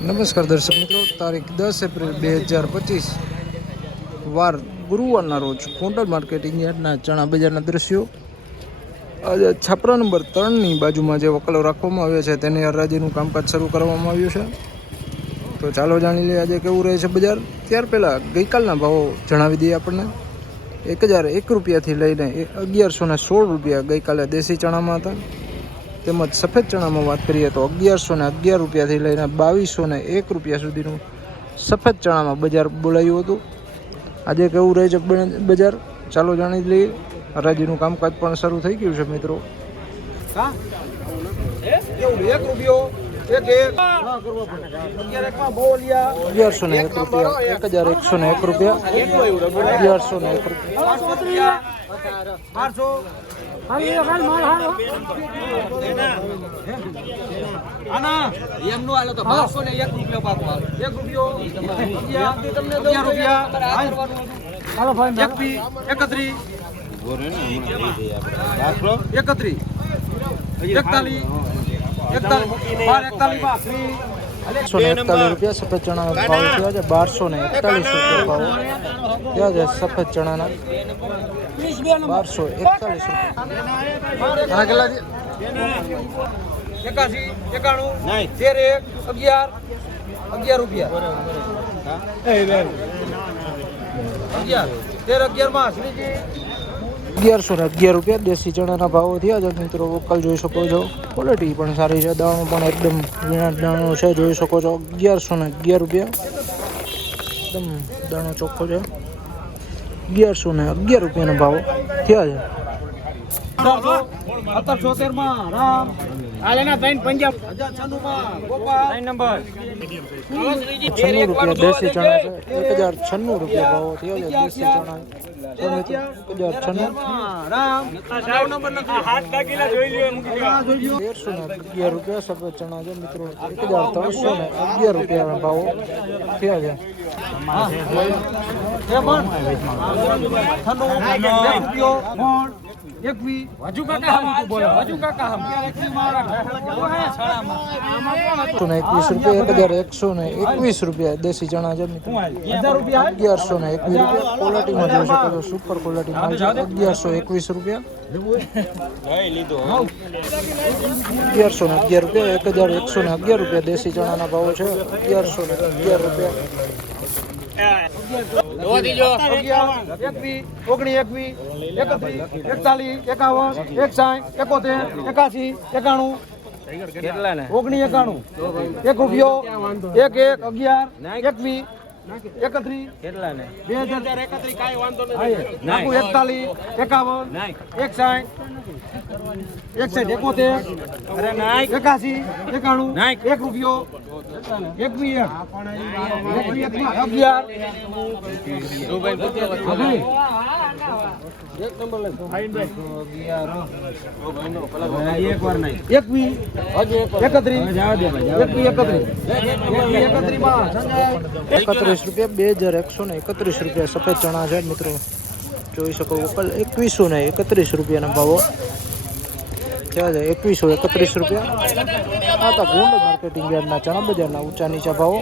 નમસ્કાર દર્શક મિત્રો, તારીખ દસ એપ્રિલ બે હજાર પચીસ, વાર ગુરુવારના રોજ કોન્ટલ માર્કેટિંગ યાર્ડના ચણા બજારના દ્રશ્યો. આજે છાપરા નંબર ત્રણની બાજુમાં જે વકલો રાખવામાં આવ્યો છે, તેને હરાજીનું કામકાજ શરૂ કરવામાં આવ્યું છે. તો ચાલો જાણી લઈએ આજે કેવું રહે છે બજાર. ત્યાર પહેલાં ગઈકાલના ભાવો જણાવી દઈએ આપણને. એક હજાર એક રૂપિયાથી લઈને અગિયારસો ને સોળ રૂપિયા ગઈકાલે દેશી ચણામાં હતા. તેમજ સફેદ ચણામાં વાત કરીએ તો અગિયારસો ને અગિયાર રૂપિયાથી લઈને બાવીસો ને એક રૂપિયા સુધીનું સફેદ ચણામાં બજાર બોલાયું હતું. આજે કેવું રહે છે બજાર? ચાલો જાણી લઈએ. હરાજીનું કામકાજ પણ શરૂ થઈ ગયું છે, મિત્રો. રૂપિયો? અગિયારસો ને એક રૂપિયા એક હજાર એકસો ને એક રૂપિયા અગિયારસો ને એક રૂપિયા એમનું હાલો તો બારસો ને એક રૂપિયો પાક એક રૂપિયો રૂપિયા એકત્રીસ એકત્રીસ એકતાલીસ એકસો ને એકતાલીસ રૂપિયા સફેદ ચણાના ભાવ થયા છે. બારસો ને એકતાલીસ રૂપિયા ભાવ થયા છે સફેદ ચણાના. બારસો એકતાલીસ રૂપિયા. એકાસી એકાણું તેર એક અગિયાર અગિયાર રૂપિયા. અગિયાર. તેર અગિયારમાં શ્રીજી અગિયારસો ને અગિયાર રૂપિયા દેશી ચણાના ભાવો થયા. છે મિત્રો વોકલ જોઈ શકો છો. ક્વોલિટી પણ સારી છે. દાણો પણ એકદમ ઝીણા દાણો છે. જોઈ શકો છો. અગિયારસો ને અગિયાર રૂપિયા. એકદમ દાણો ચોખ્ખો છે. અગિયારસો ને અગિયાર રૂપિયાનો ભાવ થયા છે. અઢારસો સત્તરસો તેરમાં. રામ. આલેના ત્રણ પંજાબ. હજાર છન્નું માં ગોપાલ નંબર. છન્નું રૂપિયા દેશી ચણા છે. એક હજાર છન્નું રૂપિયા ભાવો થયો છે દેશી ચણા. એક હજાર છન્નું. રામ. તેરસો ને અગિયાર રૂપિયા સફેદ ચણા છે મિત્રો. એક હજાર ત્રણસો ને અગિયાર રૂપિયા ભાવો થયા છે. એકવી હજુ કાકા હમ બોલો. હજુ કાકા હમ. ને એકવીસ રૂપિયા એક હજાર એકસો ને એકવીસ રૂપિયા દેશી ચણા છે મિત્રો હજાર રૂપિયા અગિયારસો ને એકવીસ રૂપિયા. ક્વોલિટીમાં જોઈ શકો છો સુપર ક્વોલિટી માલ છે અગિયારસો એકવીસ રૂપિયા. અગિયારસો ને અગિયાર રૂપિયા એક હજાર એકસો ને અગિયાર રૂપિયા દેશી ચણાના ભાવો છે. અગિયારસો ને અગિયાર રૂપિયા. એકાસી એકાણું ઓગણી એકાણું એક રૂપિયો એક એક અગિયાર એકવી એકત્રીસ. બે હજાર એકત્રીસ કાંઈ વાંધો નથી. એકતાલીસ એકાવન એકસાઠ એકસાઠ એકોતેર એકાસી એકાણું એક રૂપિયો. એકવી એક એકવી એકવી અગિયાર એકવી એકત્રીસ એકવી એકત્રીસ એકવી એક વી એકત્રીસ રૂપિયા બે હજાર એકસો ને એકત્રીસ રૂપિયા સફેદ ચણા છે. મિત્રો જોઈ શકો ઉપર એકવીસો ને એકત્રીસ રૂપિયાના ભાવો થયા છે એકવીસો એકત્રીસ રૂપિયા આ તો ગોંડ માર્કેટિંગ યાર્ડના ચણા બજારના ઊંચા નીચા ભાવો